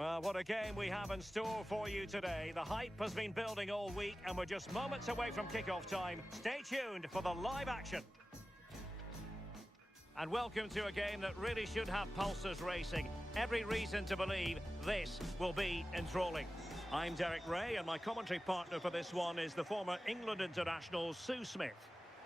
Well, what a game we have in store for you today. The hype has been building all week, and we're just moments away from kickoff time. Stay tuned for the live action. And welcome to a game that really should have pulses racing. Every reason to believe this will be enthralling. I'm Derek Ray, and my commentary partner for this one is the former England international Sue Smith.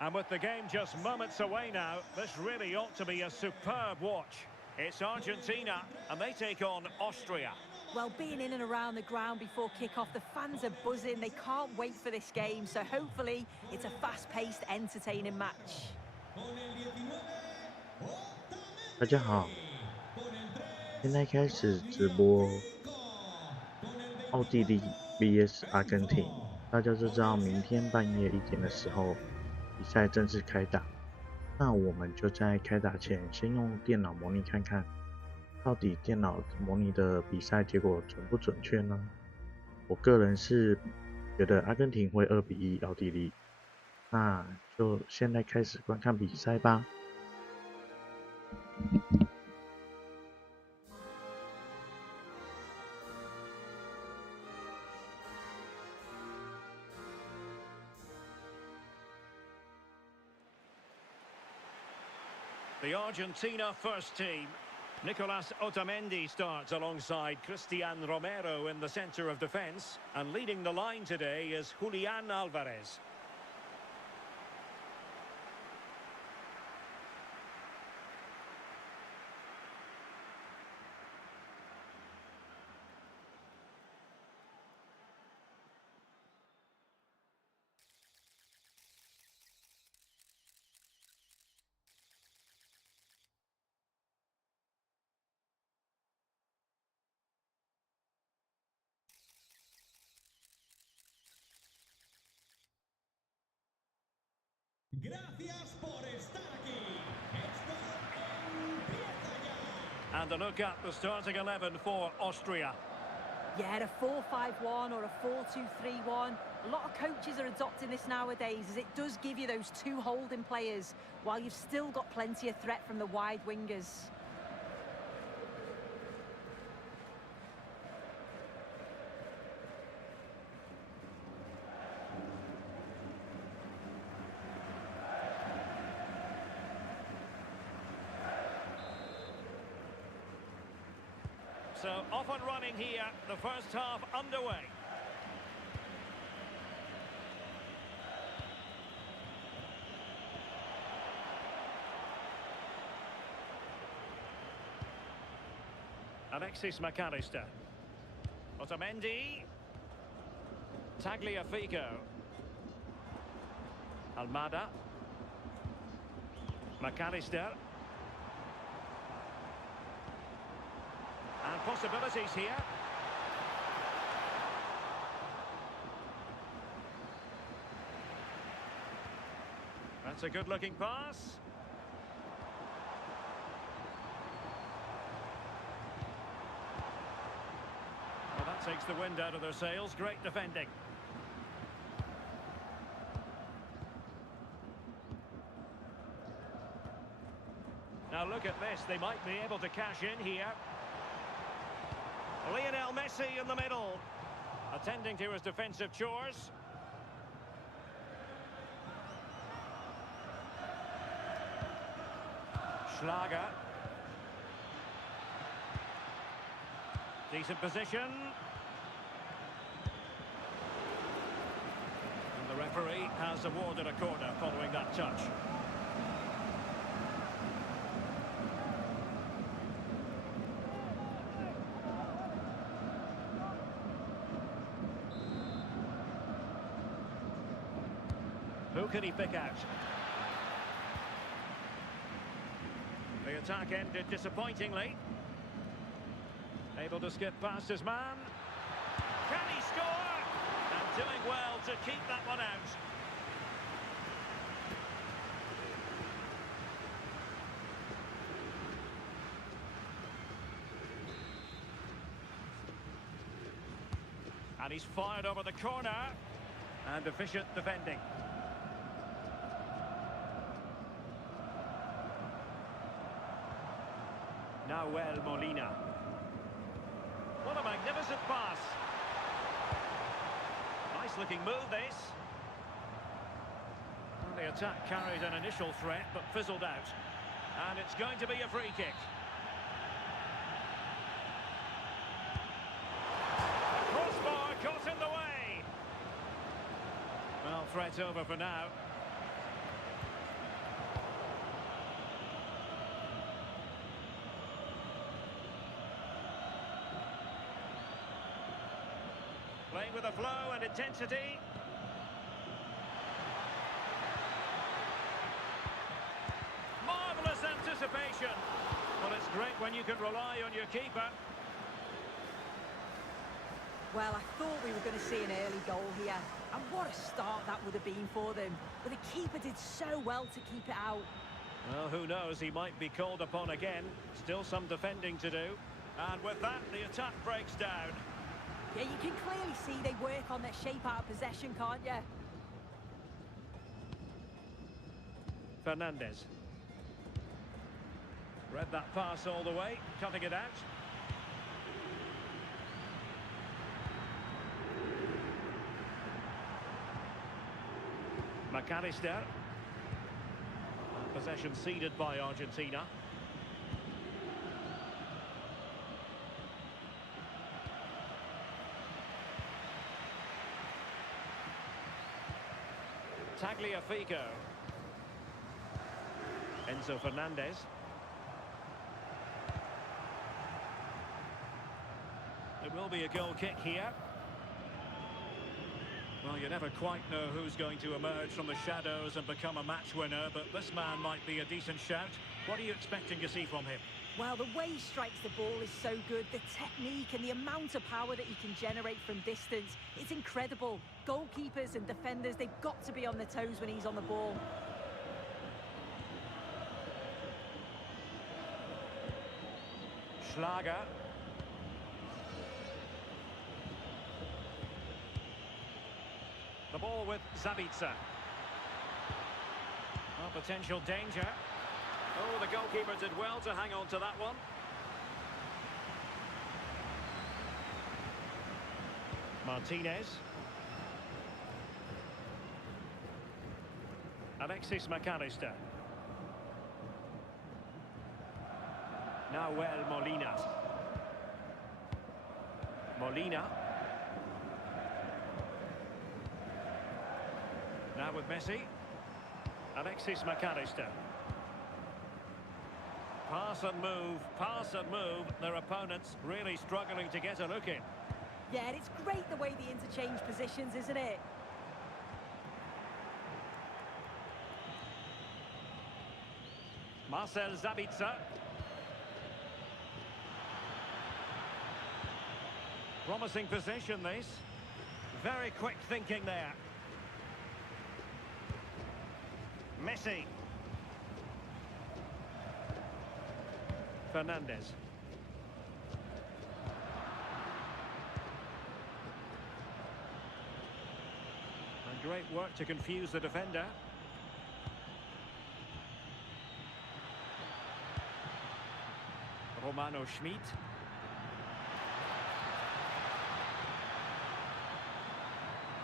And with the game just moments away now, this really ought to be a superb watch. It's Argentina, and they take on Austria. Well, being in and around the ground before kick-off, the fans are buzzing. They can't wait for this game, so hopefully it's a fast-paced, entertaining match. 大家好，现在开始直播奥地利 vs 阿根廷，大家就知道明天半夜1点的时候比赛正式开打。那我们就在开打前先用电脑模拟看看，到底电脑模拟的比赛结果准不准确呢？我个人是觉得阿根廷会2比1奥地利，那就现在开始观看比赛吧。The Argentina first team. Nicolas Otamendi starts alongside Cristian Romero in the centre of defence. And leading the line today is Julian Alvarez. Gracias por estar aquí. Esto empieza ya. And a look at the starting 11 for Austria. Yeah, a 4-5-1 or a 4-2-3-1. A lot of coaches are adopting this nowadays, as it does give you those two holding players, while you've still got plenty of threat from the wide wingers. So off and running here, the first half underway. Alexis McAllister. Otamendi. Tagliafico. Almada. McAllister. And possibilities here. That's a good-looking pass. Well, that takes the wind out of their sails. Great defending. Now look at this. They might be able to cash in here. Lionel Messi in the middle, attending to his defensive chores. Schlager. Decent position. And the referee has awarded a corner following that touch. Who can he pick out? The attack ended disappointingly. Able to skip past his man. Can he score? And doing well to keep that one out. And he's fired over the corner. And efficient defending. Nahuel Molina. What a looking move, this. Well, the attack carried an initial threat, but fizzled out. And it's going to be a free kick. Crossbar caught in the way. Well, threat over for now. Playing with a flow and intensity. Marvellous anticipation. Well, it's great when you can rely on your keeper. Well, I thought we were going to see an early goal here. And what a start that would have been for them. But the keeper did so well to keep it out. Well, who knows, he might be called upon again. Still some defending to do. And with that, the attack breaks down. Yeah, you can clearly see they work on their shape out of possession, can't you? Fernandez. Read that pass all the way, cutting it out. McAllister. Possession ceded by Argentina. Tagliafico. Enzo Fernandez. There will be a goal kick here. Well, you never quite know who's going to emerge from the shadows and become a match winner, but this man might be a decent shout. What are you expecting to see from him? Well, the way he strikes the ball is so good. The technique and the amount of power that he can generate from distance, it's incredible. Goalkeepers and defenders, they've got to be on their toes when he's on the ball. Schlager. The ball with Zabitzer. Well, potential danger. Oh, the goalkeeper did well to hang on to that one. Martinez. Alexis McAllister. Nahuel Molina. Molina. Now with Messi. Alexis McAllister. Pass and move. Their opponents really struggling to get a look in. Yeah, and it's great the way they interchange positions, isn't it? Marcel Zabitzer. Promising position, this. Very quick thinking there. Messi. Fernandez. And great work to confuse the defender. Romano Schmid.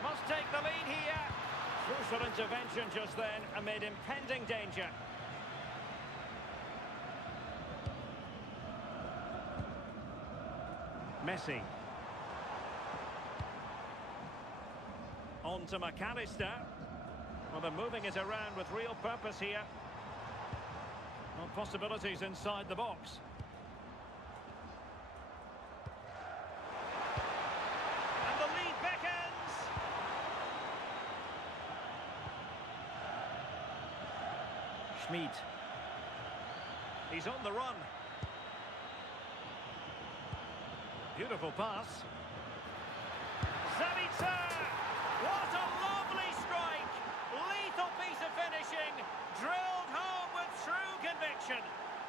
Must take the lead here. Crucial intervention just then amid impending danger. Messi. On to McAllister. Well, they're moving it around with real purpose here. Well, possibilities inside the box. And the lead beckons. Schmid. He's on the run. Beautiful pass. Zabitzer! What a lovely strike! Lethal piece of finishing. Drilled home with true conviction.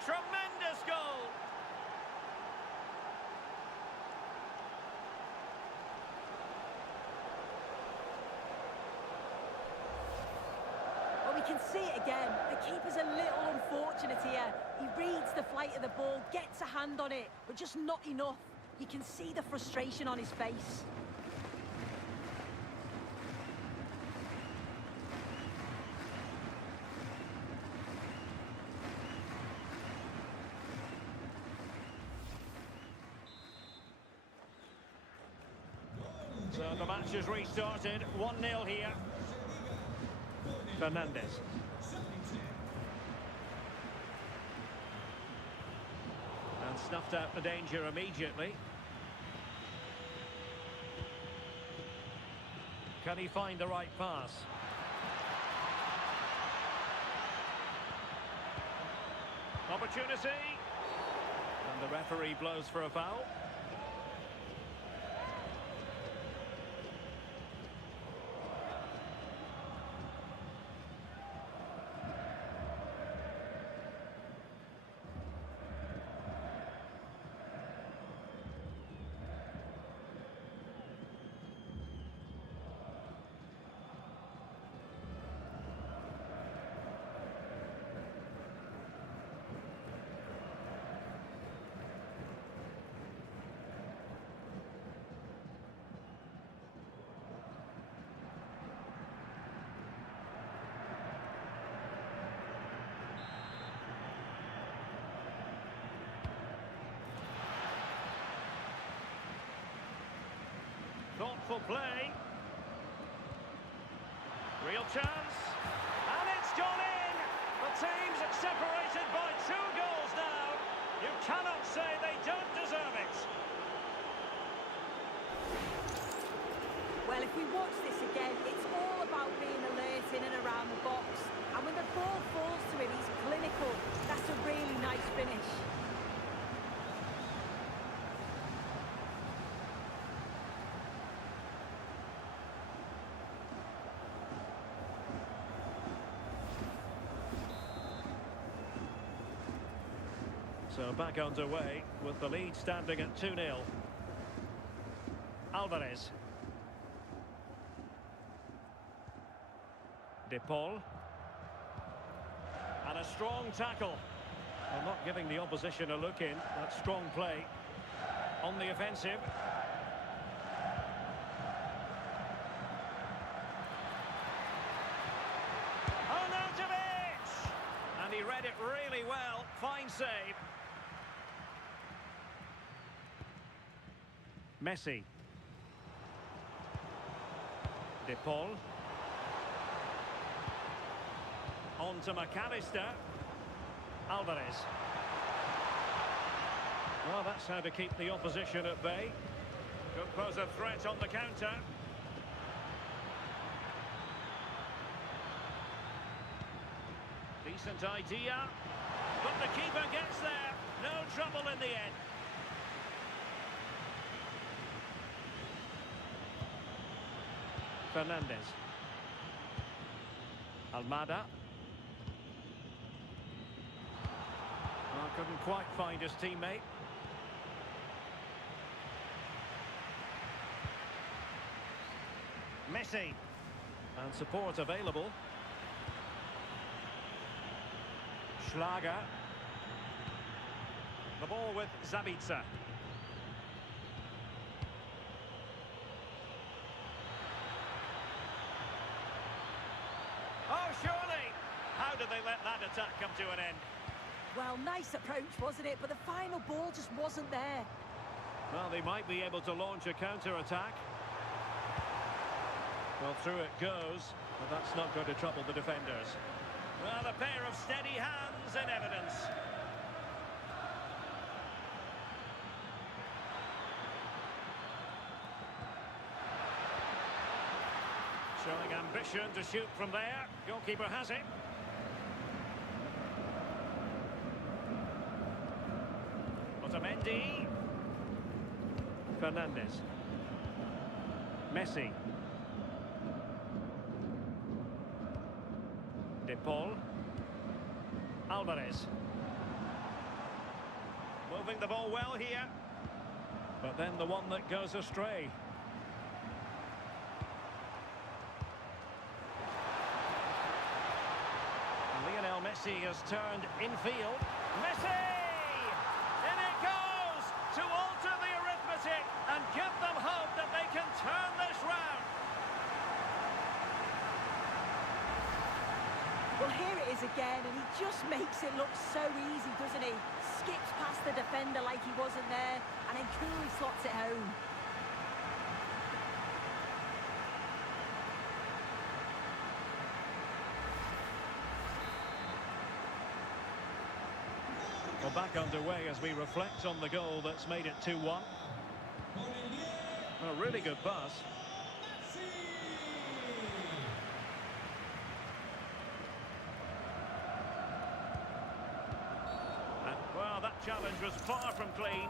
Tremendous goal. Well, we can see it again. The keeper's a little unfortunate here. He reads the flight of the ball, gets a hand on it, but just not enough. You can see the frustration on his face. So the match has restarted. 1-0 here. Fernandez. And snuffed out the danger immediately. Can he find the right pass? Opportunity. And the referee blows for a foul. Thoughtful play. Real chance. And it's gone in! The team's separated by 2 goals now. You cannot say they don't deserve it. Well, if we watch this again, it's all about being alert in and around the box. And when the ball falls to him, he's clinical. That's a really nice finish. So back underway with the lead standing at 2-0. Alvarez. De Paul. And a strong tackle. Well, not giving the opposition a look in. That's strong play. On the offensive. Arnautovic! And he read it really well. Fine save. Messi. De Paul. On to McAllister. Alvarez. Well, that's how to keep the opposition at bay. Could pose a threat on the counter. Decent idea. But the keeper gets there. No trouble in the end. Fernandez. Almada. Oh, couldn't quite find his teammate. Messi. And support available. Schlager. The ball with Zabitzer. Oh, surely! How did they let that attack come to an end? Well, nice approach, wasn't it? But the final ball just wasn't there. Well, they might be able to launch a counter-attack. Well, through it goes, but that's not going to trouble the defenders. Well, a pair of steady hands in evidence. Showing ambition to shoot from there. Goalkeeper has it. Otamendi. Fernandez. Messi. De Paul. Alvarez. Moving the ball well here. But then the one that goes astray. Lionel Messi has turned infield. Messi! In it goes to alter the arithmetic and give them hope that they can turn this round. Well, here it is again, and he just makes it look so easy, doesn't he? Skips past the defender like he wasn't there, and then coolly slots it home. Well, back underway as we reflect on the goal that's made it 2-1. A really good pass. And, well, that challenge was far from clean.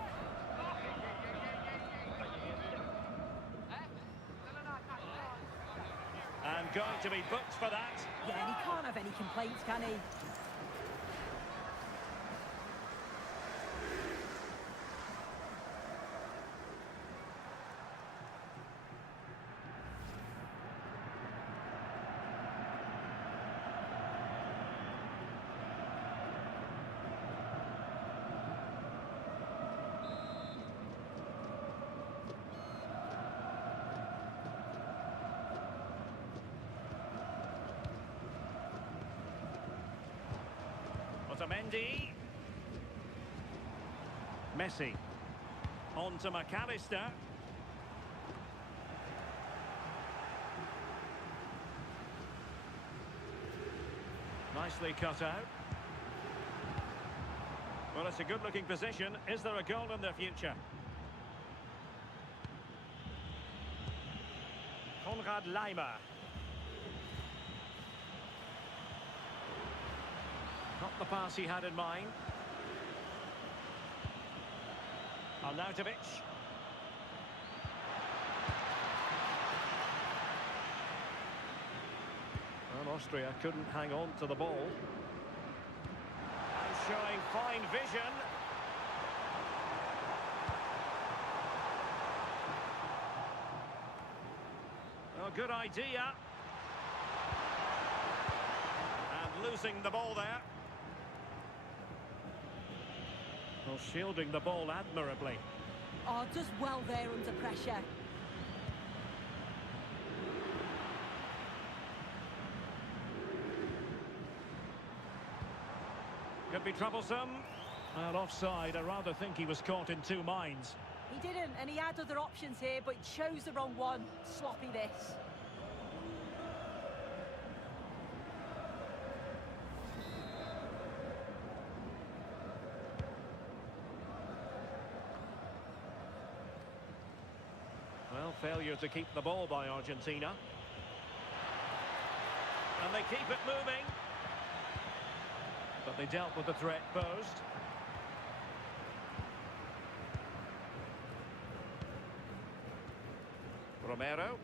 And going to be booked for that. Yeah, and he can't have any complaints, can he? Mendy. Messi. On to McAllister. Nicely cut out. Well, it's a good-looking position. Is there a goal in the future? Konrad Laimer. Not the pass he had in mind. Arnautovic. Well, Austria couldn't hang on to the ball. And showing fine vision. Oh, good idea. And losing the ball there. Well, shielding the ball admirably. Oh, does well there under pressure. Could be troublesome. Well, offside. I rather think he was caught in two minds. He didn't, and he had other options here, but chose the wrong one. Sloppy this. Well, failure to keep the ball by Argentina. And they keep it moving. But they dealt with the threat posed. Romero.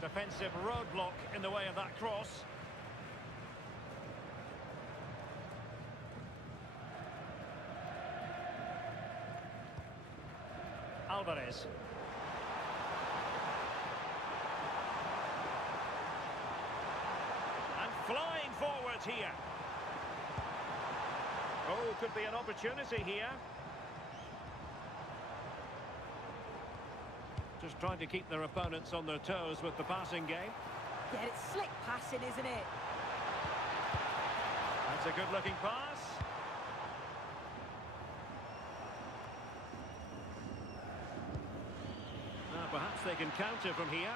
Defensive roadblock in the way of that cross. Alvarez. And flying forward here. Oh, could be an opportunity here. Just trying to keep their opponents on their toes with the passing game. Yeah, it's slick passing, isn't it? That's a good-looking pass. Now, perhaps they can counter from here.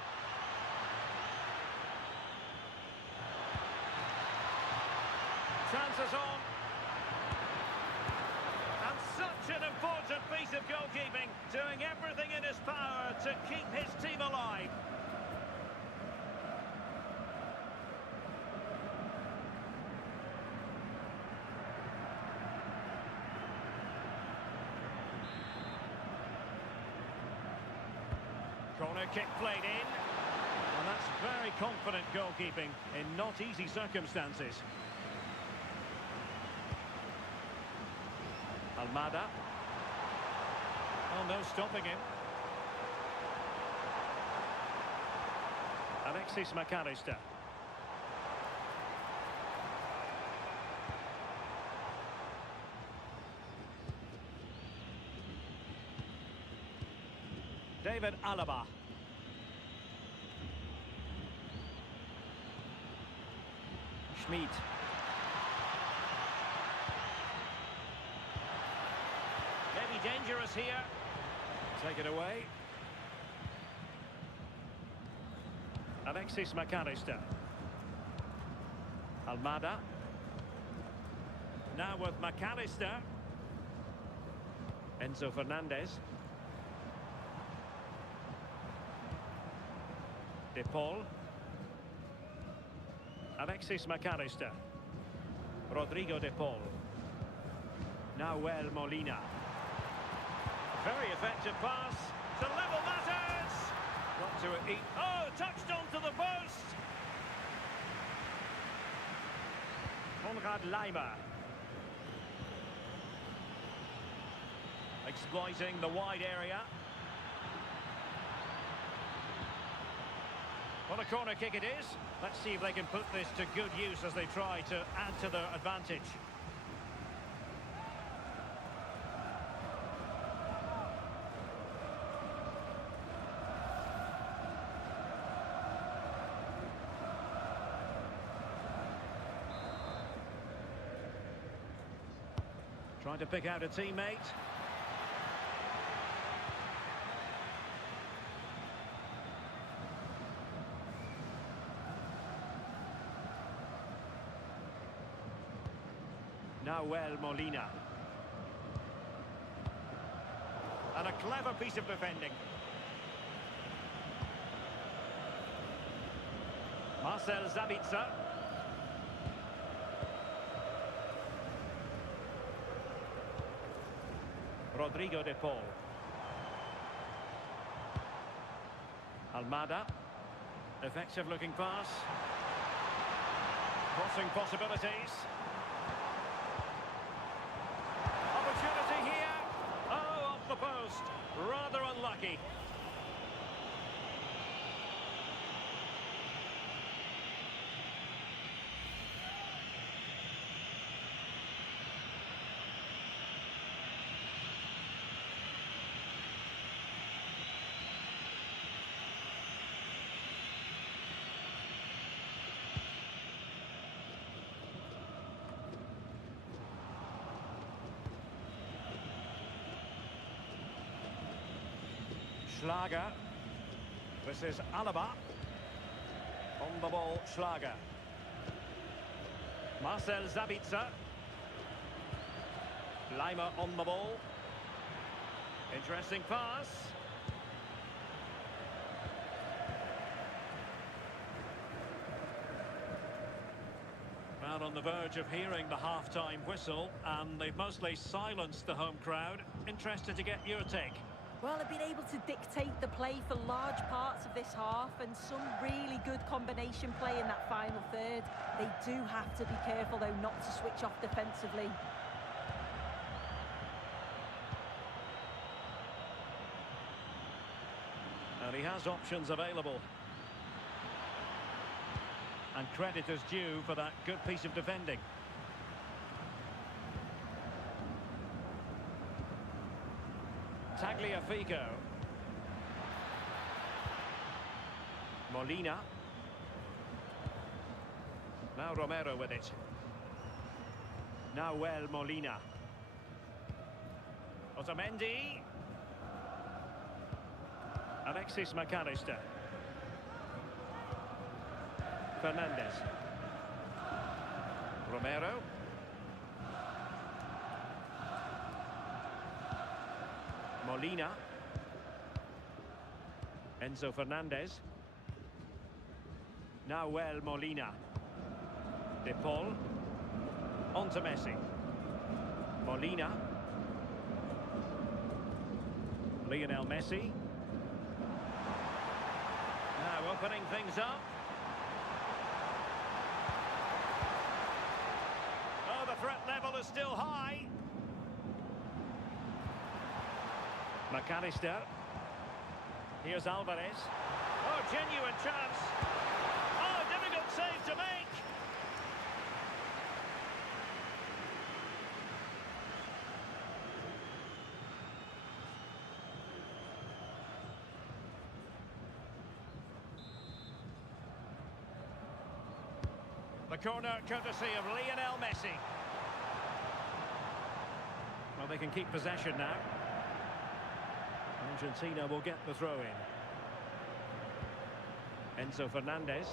Chances on. And such an important piece of goalkeeping, doing everything in his power to keep his team alive. Corner kick played in. And that's very confident goalkeeping in not easy circumstances. Almada. Oh, no stopping him. Alexis McAllister. David Alaba. Schmid. Maybe dangerous here. Take it away. Alexis McAllister. Almada. Now with McAllister. Enzo Fernandez. De Paul. Alexis McAllister. Rodrigo De Paul. Nahuel Molina. Very effective pass to level matters. Got to eat. Oh, touched onto the post. Konrad Laimer. Exploiting the wide area. Well, a corner kick it is. Let's see if they can put this to good use as they try to add to their advantage. Trying to pick out a teammate. Nahuel Molina. And a clever piece of defending. Marcel Sabitzer. Rodrigo De Paul. Almada. Effective looking pass. Crossing possibilities. Opportunity here. Oh, off the post. Rather unlucky. Schlager. This is Alaba. On the ball, Schlager. Marcel Sabitzer. Laimer on the ball. Interesting pass. Well, on the verge of hearing the half-time whistle, and they've mostly silenced the home crowd. Interested to get your take. Well, they've been able to dictate the play for large parts of this half and some really good combination play in that final third. They do have to be careful, though, not to switch off defensively. And he has options available. And credit is due for that good piece of defending. Tagliafico. Molina. Now Romero with it. Nahuel Molina. Otamendi. Alexis McAllister. Fernandez. Romero. Molina. Enzo Fernandez. Nahuel Molina. De Paul. On to Messi. Molina. Lionel Messi. Now opening things up. Oh, the threat level is still high. McAllister. Here's Alvarez. Oh, genuine chance. Oh, difficult save to make. The corner courtesy of Lionel Messi. Well, they can keep possession now. Argentina will get the throw in. Enzo Fernandez.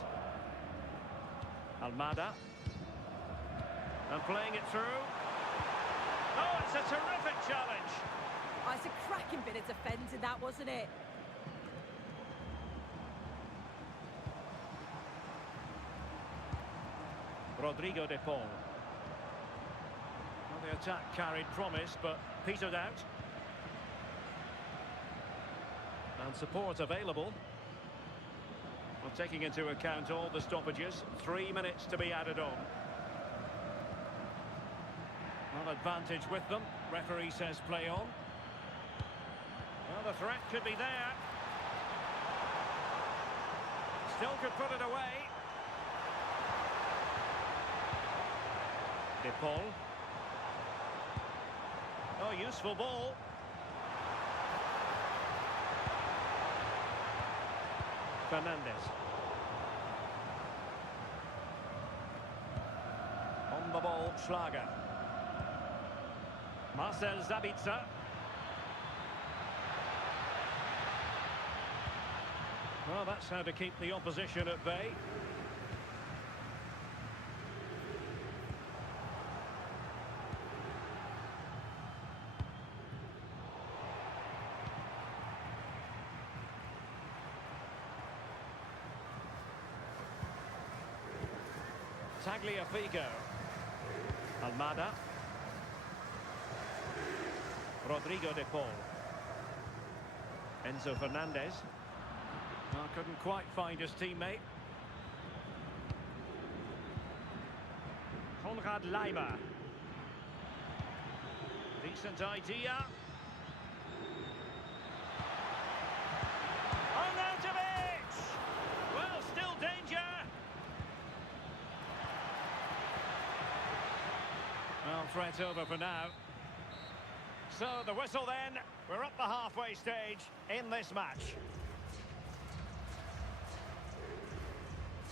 Almada. And playing it through. Oh, it's a terrific challenge. Oh, it's a cracking bit of defending, that, wasn't it? Rodrigo de Paul. Well, the attack carried promise, but petered out. And support available. Well, taking into account all the stoppages, 3 minutes to be added on. Well, advantage with them. Referee says play on. Well, the threat could be there. Still could put it away. De Paul. Oh, useful ball. Fernandez. On the ball, Schlager. Marcel Sabitzer. Well, that's how to keep the opposition at bay. Tagliafico. Almada. Rodrigo de Paul. Enzo Fernandez. Oh, couldn't quite find his teammate. Konrad Leimer. Decent idea. Arnautovic! Well, still danger. Well, threat over for now. So the whistle then. We're up the halfway stage in this match.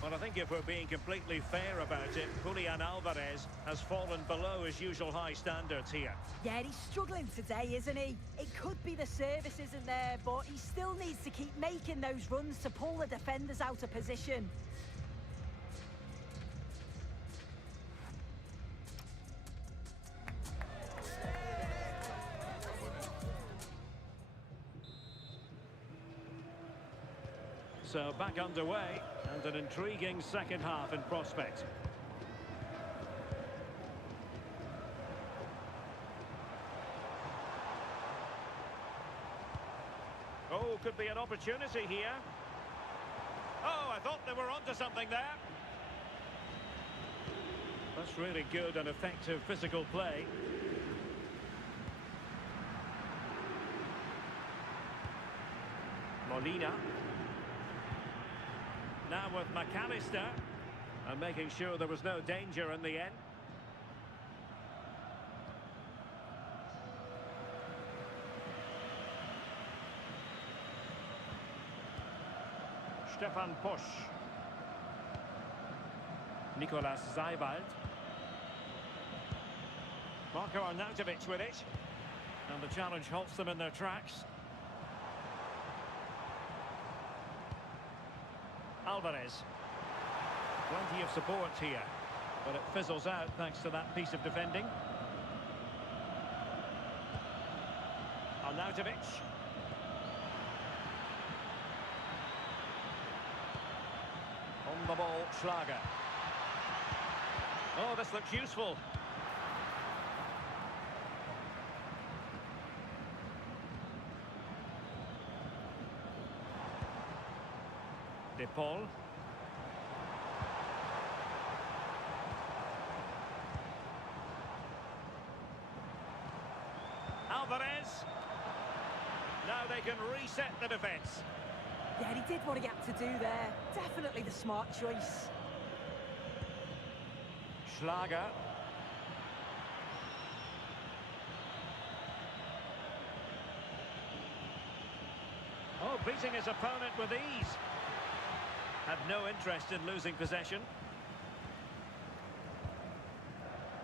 Well, I think if we're being completely fair about it, Julian Alvarez has fallen below his usual high standards here. Yeah, he's struggling today, isn't he? It could be the service isn't there, but he still needs to keep making those runs to pull the defenders out of position. So back underway, and an intriguing second half in prospect. Oh, could be an opportunity here. Oh, I thought they were onto something there. That's really good and effective physical play. Molina. Now with McAllister, and making sure there was no danger in the end. Stefan Posch. Nicolas Seiwald. Marco Arnautovic with it. And the challenge halts them in their tracks. Alvarez. Plenty of support here, but it fizzles out thanks to that piece of defending. Arnautovic. On the ball, Schlager. Oh, this looks useful. De Paul. Alvarez. Now they can reset the defence. Yeah, he did what he had to do there. Definitely the smart choice. Schlager. Oh, beating his opponent with ease. Had no interest in losing possession.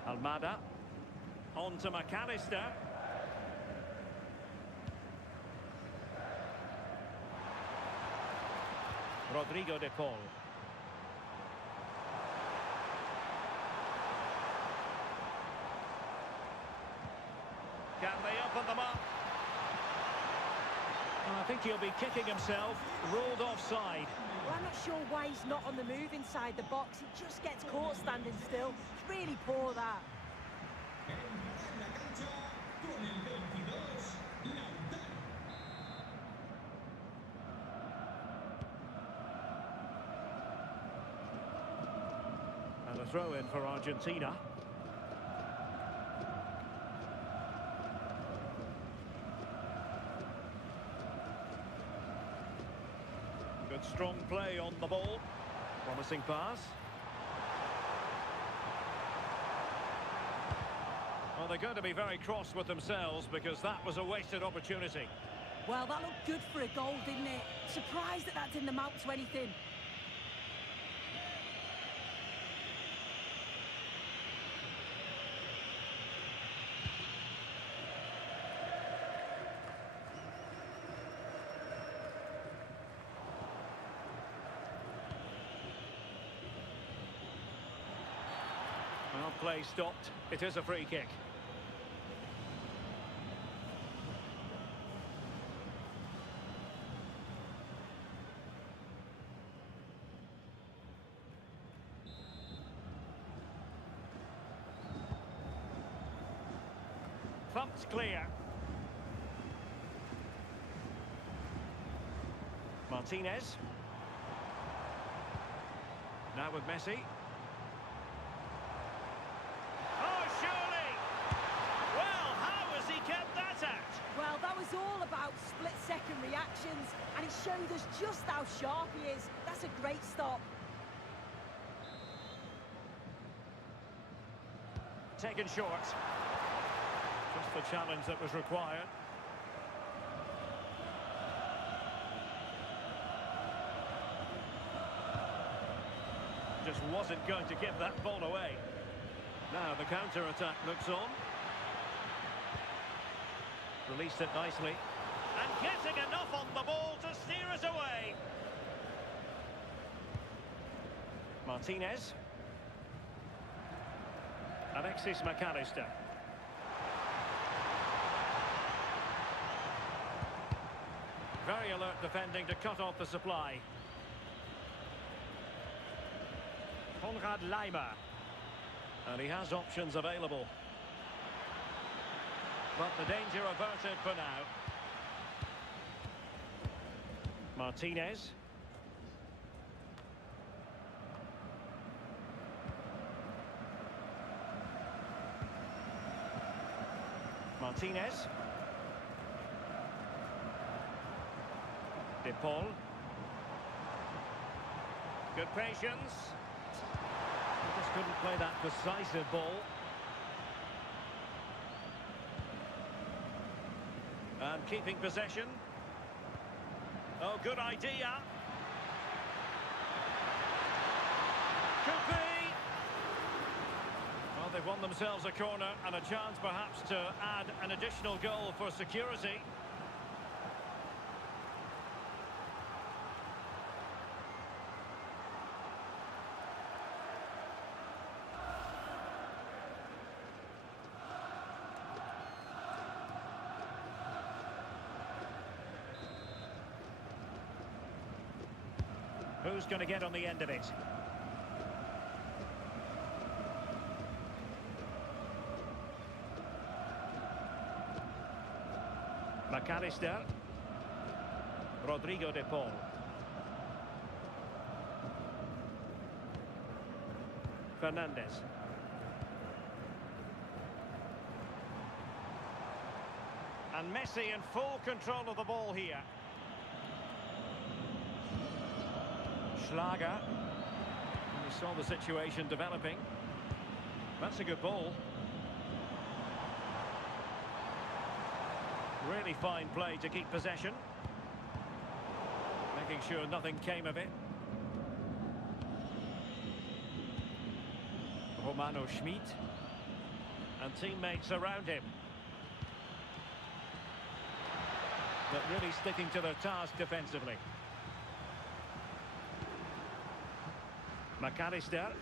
Almada. On to McAllister. Rodrigo de Paul. Can they open them up? I think he'll be kicking himself, ruled offside. Well, I'm not sure why he's not on the move inside the box. He just gets caught standing still. It's really poor, that. And a throw in for Argentina. Good strong play on the ball. Promising pass. Well, they're going to be very cross with themselves because that was a wasted opportunity. Well, that looked good for a goal, didn't it? Surprised that didn't amount to anything. Well, play stopped. It is a free kick. Thumped clear. Martinez. Now with Messi. Well, that was all about split-second reactions, and it showed us just how sharp he is. That's a great stop. Taken short. Just the challenge that was required. Just wasn't going to give that ball away. Now the counter-attack looks on. Released it nicely. And getting enough on the ball to steer us away. Martinez. Alexis McAllister. Very alert defending to cut off the supply. Konrad Laimer. And he has options available. But the danger averted for now. Martinez. Martinez. De Paul. Good patience. He just couldn't play that decisive ball. And keeping possession. Oh, good idea. Could be. Well, they've won themselves a corner and a chance perhaps to add an additional goal for security. Who's going to get on the end of it? McAllister. Rodrigo de Paul. Fernandez. And Messi in full control of the ball here. Schlager. We saw the situation developing. That's a good ball. Really fine play to keep possession. Making sure nothing came of it. Romano Schmid. And teammates around him. But really sticking to their task defensively. McAllister.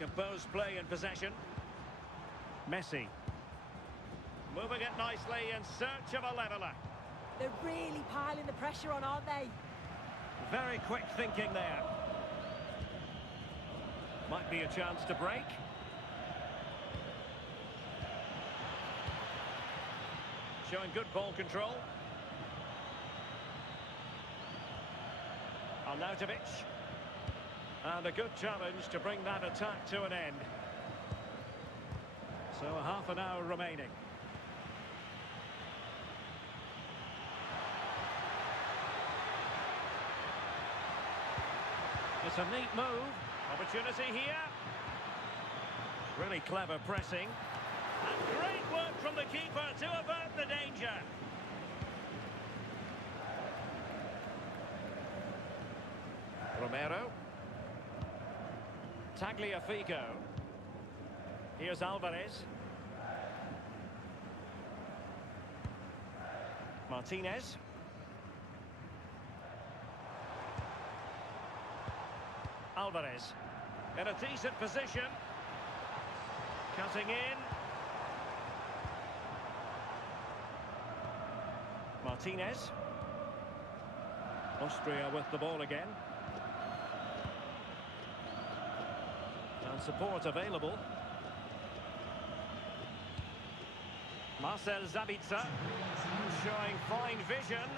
Composed play in possession. Messi. Moving it nicely in search of a leveller. They're really piling the pressure on, aren't they? Very quick thinking there. Might be a chance to break. Showing good ball control. Arnautovic. And a good challenge to bring that attack to an end. So half an hour remaining. It's a neat move. Opportunity here. Really clever pressing. And great work from the keeper to avert the danger. Romero. Tagliafico. Here's Alvarez. Martinez. Alvarez. In a decent position. Cutting in. Martinez. Austria with the ball again. And support available. Marcel Sabitzer showing fine vision.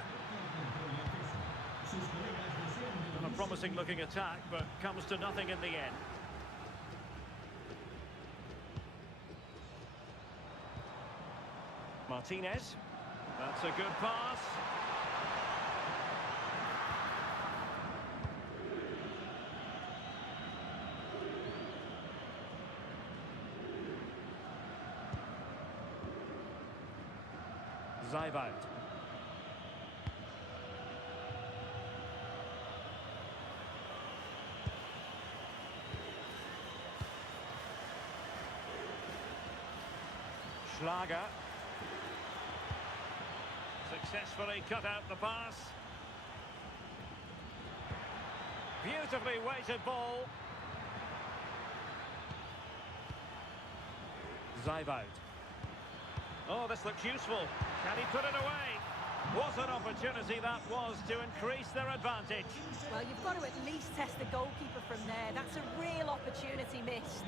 And a promising looking attack, but comes to nothing in the end. Martinez. That's a good pass. Zaivout. Schlager. Successfully cut out the pass. Beautifully weighted ball. Zaivout. Oh, this looks useful. Can he put it away? What an opportunity that was to increase their advantage. Well, you've got to at least test the goalkeeper from there. That's a real opportunity missed.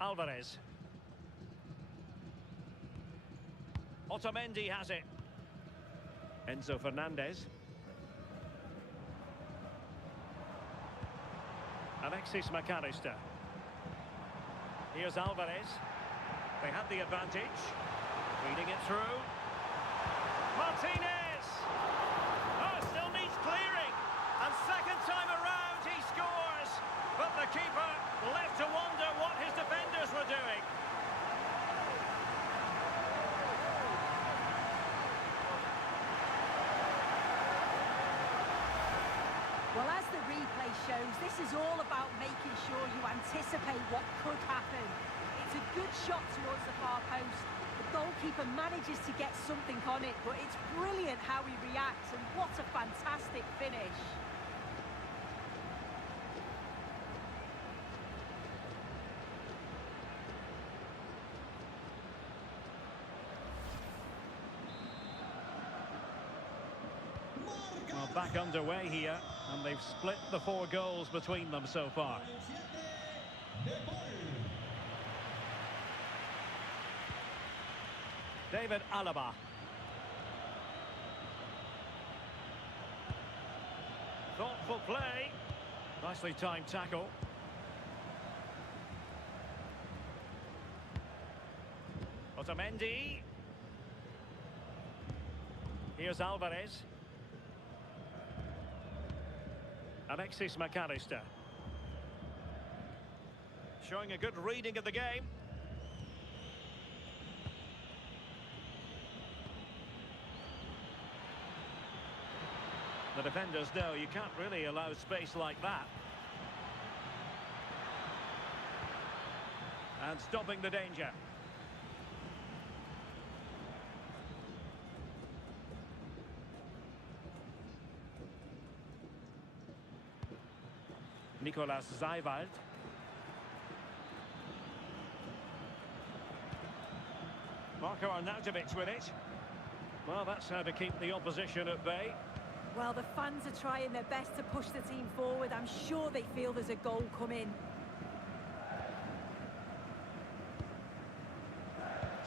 Alvarez. Otamendi has it. Enzo Fernandez. Alexis McAllister. Here's Alvarez. They had the advantage. Feeding it through. Martinez! Oh, still needs clearing. And second time around he scores. But the keeper left to wonder what his defenders were doing. Well, as the replay shows, this is all about making sure you anticipate what could happen. It's a good shot towards the far post. The goalkeeper manages to get something on it, but it's brilliant how he reacts, and what a fantastic finish. Well, back underway here, and they've split the 4 goals between them so far. David Alaba. Thoughtful play. Nicely timed tackle. Otamendi. Here's Alvarez. Alexis McAllister. Showing a good reading of the game. The defenders know you can't really allow space like that. And stopping the danger. Nicolas Zeiwald. Marco Arnautovic with it. Well, that's how to keep the opposition at bay. Well, the fans are trying their best to push the team forward. I'm sure they feel there's a goal coming.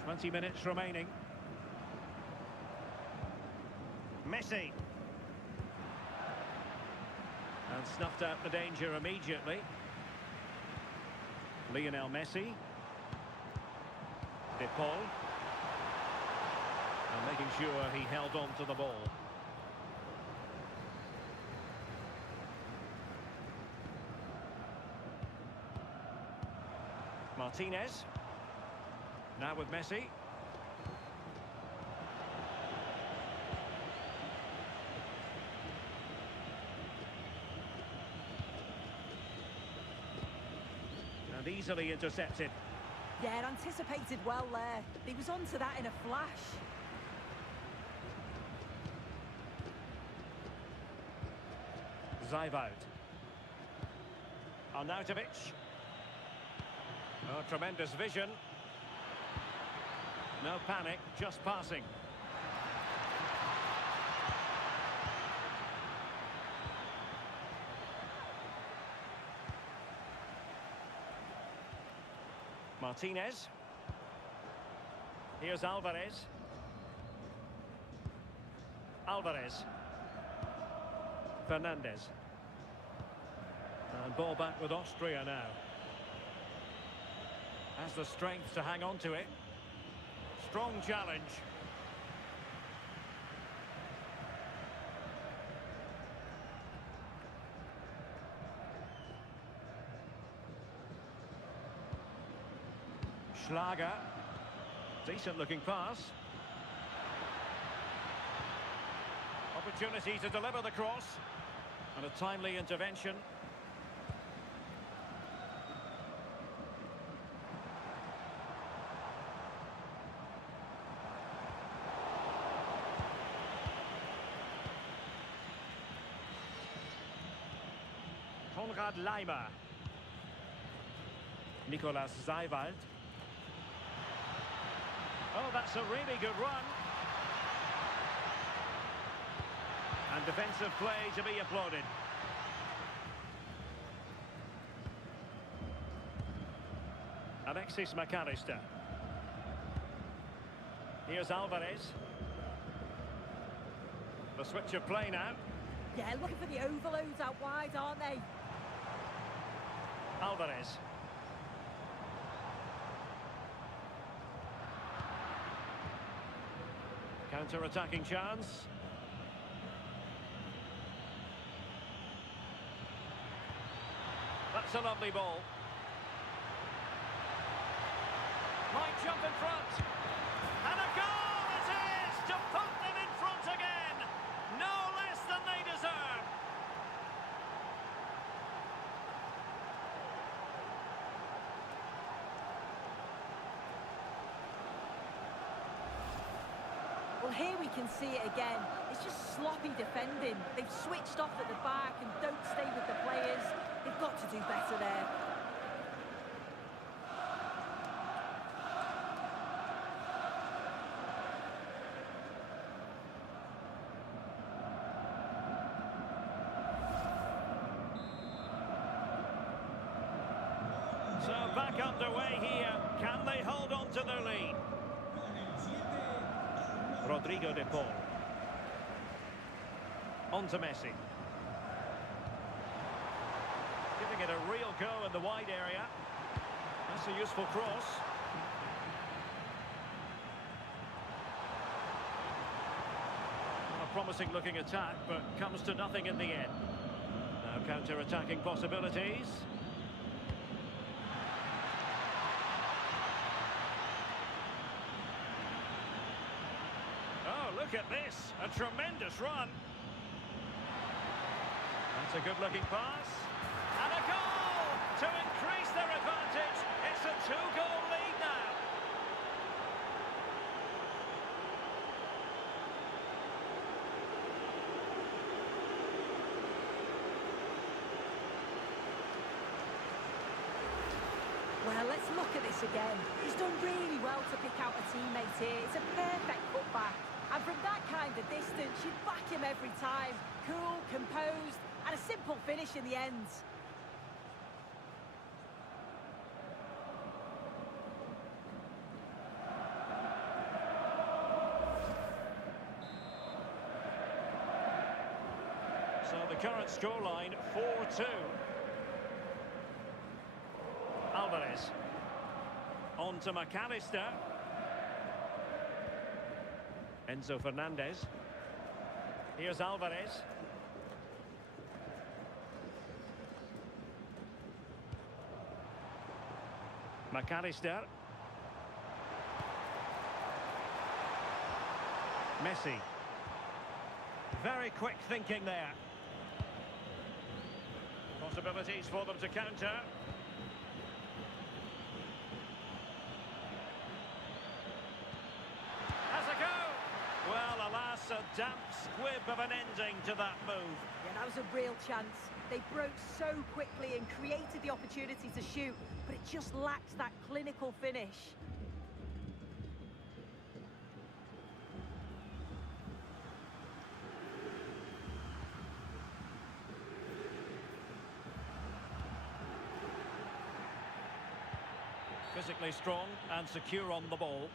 20 minutes remaining. Messi. And snuffed out the danger immediately. Lionel Messi. De Paul. And making sure he held on to the ball. Martinez. Now with Messi. And easily intercepted. Yeah, anticipated well there. He was onto that in a flash. Zeiwald. Arnautovic. Oh, tremendous vision. No panic, just passing. Martinez. Here's Alvarez. Alvarez. Fernandez. And ball back with Austria now. Has the strength to hang on to it. Strong challenge. Schlager. Decent looking pass. Opportunity to deliver the cross. And a timely intervention. Konrad Leimer. Nicolas Zeiwald. Oh, that's a really good run. And defensive play to be applauded. Alexis McAllister. Here's Alvarez. The switch of play now. Yeah, looking for the overloads out wide, aren't they? Alvarez. Counter-attacking chance. That's a lovely ball. Might jump in front. And a goal it is to put them in front again. No less than they deserve. Well, here we can see it again. It's just sloppy defending. They've switched off at the back and don't stay with the players. They've got to do better there. So back underway here. Can they hold on to their lead? Rodrigo de Paul. On to Messi. Giving it a real go in the wide area. That's a useful cross. A promising looking attack, but comes to nothing in the end. Now counter-attacking possibilities. Look at this, a tremendous run. That's a good-looking pass. And a goal to increase their advantage. It's a two-goal lead now. chance again. He's done really well to pick out a teammate here. It's a perfect putback. And from that kind of distance, you back him every time. Cool, composed, and a simple finish in the end. So the current scoreline, 4-2. Alvarez. On to McAllister. Enzo Fernandez. Here's Alvarez. McAllister. Messi. Very quick thinking there. Possibilities for them to counter. Has a go! Well, alas, a damp squib of an ending to that move. Yeah, that was a real chance. They broke so quickly and created the opportunity to shoot, but it just lacked that clinical finish. Physically strong and secure on the ball.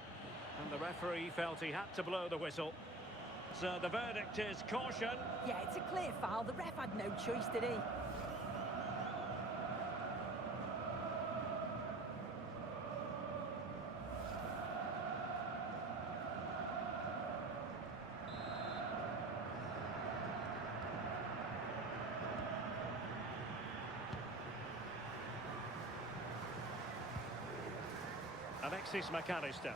And the referee felt he had to blow the whistle. So the verdict is caution. Yeah, it's a clear foul. The ref had no choice, did he? Alexis McAllister.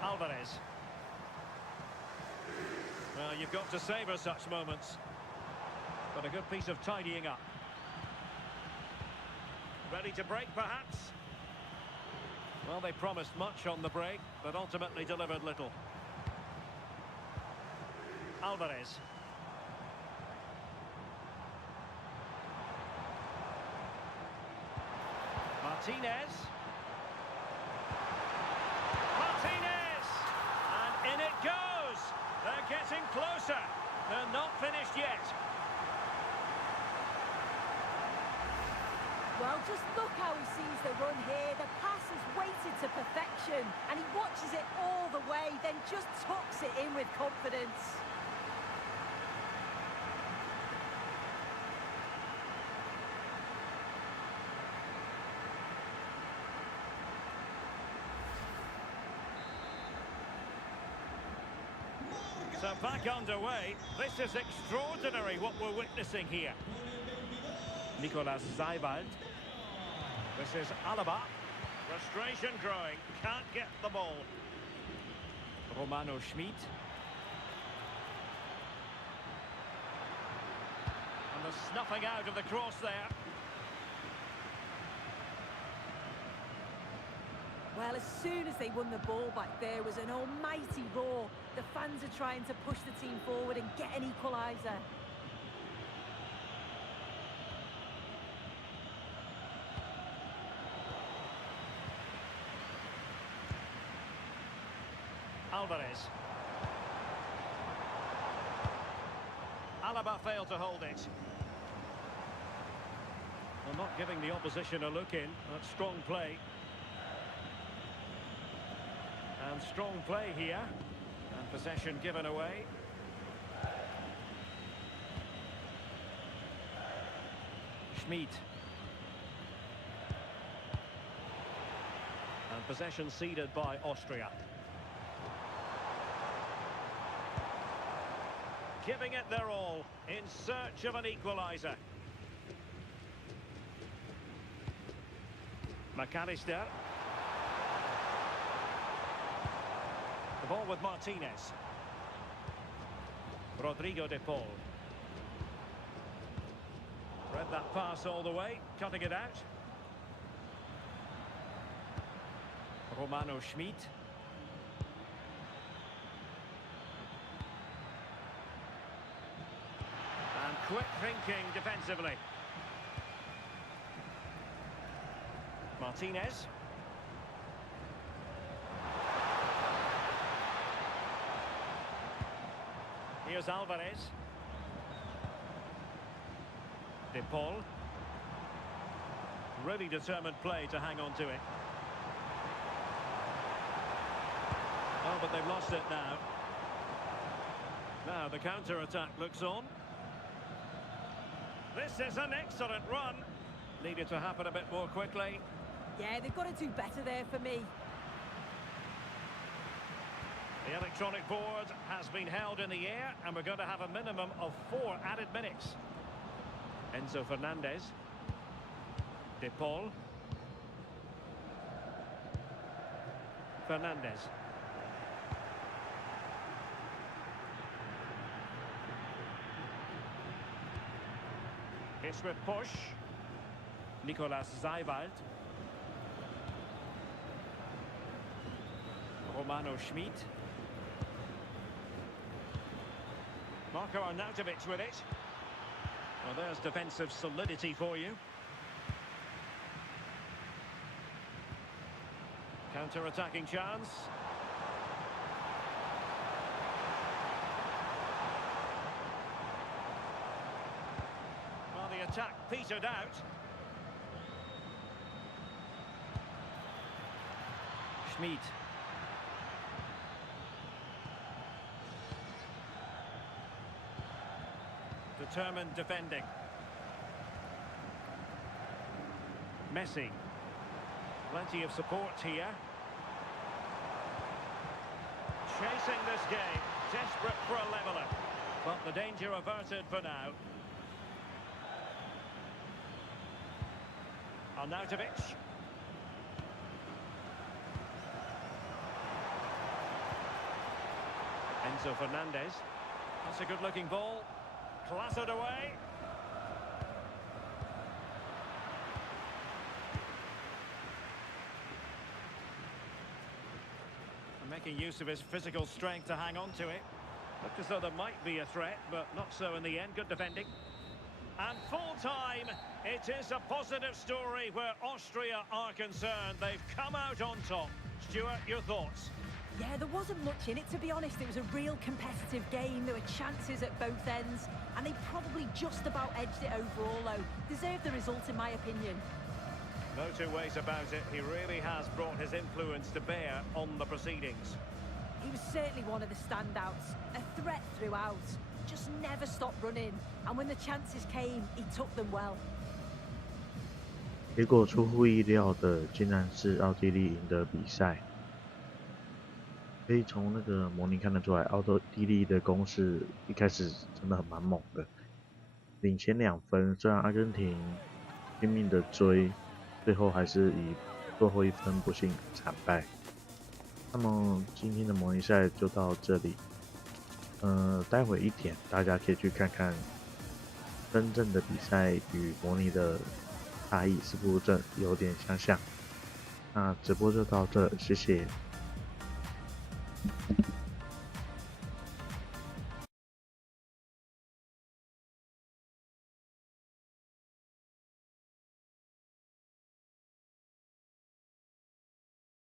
Alvarez. Well, you've got to savour such moments. But a good piece of tidying up. Ready to break, perhaps? Well, they promised much on the break, but ultimately delivered little. Alvarez. Martinez. And in it goes! They're getting closer. They're not finished yet. Well, just look how he sees the run here. The pass is weighted to perfection, and he watches it all the way, then just tucks it in with confidence. So back underway. This is extraordinary what we're witnessing here. Nicolas Seiwald. This is Alaba. Frustration growing. Can't get the ball. Romano Schmid. And the snuffing out of the cross there. Well, as soon as they won the ball back, there was an almighty roar. The fans are trying to push the team forward and get an equaliser. Alvarez. Alaba failed to hold it. Well, not giving the opposition a look in. That's strong play. And strong play here. And possession given away. Schmid. And possession ceded by Austria. Giving it their all in search of an equaliser. McAllister. The ball with Martinez. Rodrigo de Paul. Read that pass all the way, cutting it out. Romano Schmid. And quick thinking defensively. Martinez. Here's Alvarez. De Paul. Really determined play to hang on to it. Oh, but they've lost it now. Now the counter-attack looks on. This is an excellent run. Needed to happen a bit more quickly. Yeah, they've got to do better there for me. The electronic board has been held in the air, and we're going to have a minimum of 4 added minutes. Enzo Fernandez. De Paul. Fernandez. It's with push. Nicolas Zeiwald. Romano Schmid. Marko Arnautovic with it. Well, there's defensive solidity for you. Counter-attacking chance. Well, the attack petered out. Schmid. Determined defending. Messi. Plenty of support here. Chasing this game. Desperate for a leveller. But the danger averted for now. Arnautovic. Enzo Fernandez. That's a good-looking ball. Clattered away. Making use of his physical strength to hang on to it. Looked as though there might be a threat, but not so in the end. Good defending. And full time, it is a positive story where Austria are concerned. They've come out on top. Stuart, your thoughts? Yeah, there wasn't much in it, to be honest. It was a real competitive game. There were chances at both ends, and they probably just about edged it overall, though. Deserved the result, in my opinion. No two ways about it. He really has brought his influence to bear on the proceedings. He was certainly one of the standouts. A threat throughout. Just never stopped running. And when the chances came, he took them well. 结果出乎意料的，竟然是奥地利赢得比赛。可以从那个模拟看得出来，奥地利的攻势一开始真的蛮猛的，领先2分。虽然阿根廷拼命的追，最后还是以最后1分不幸惨败。那么今天的模拟赛就到这里，待会一点大家可以去看看真正的比赛与模拟的差异是不是有点相像。那直播就到这，谢谢。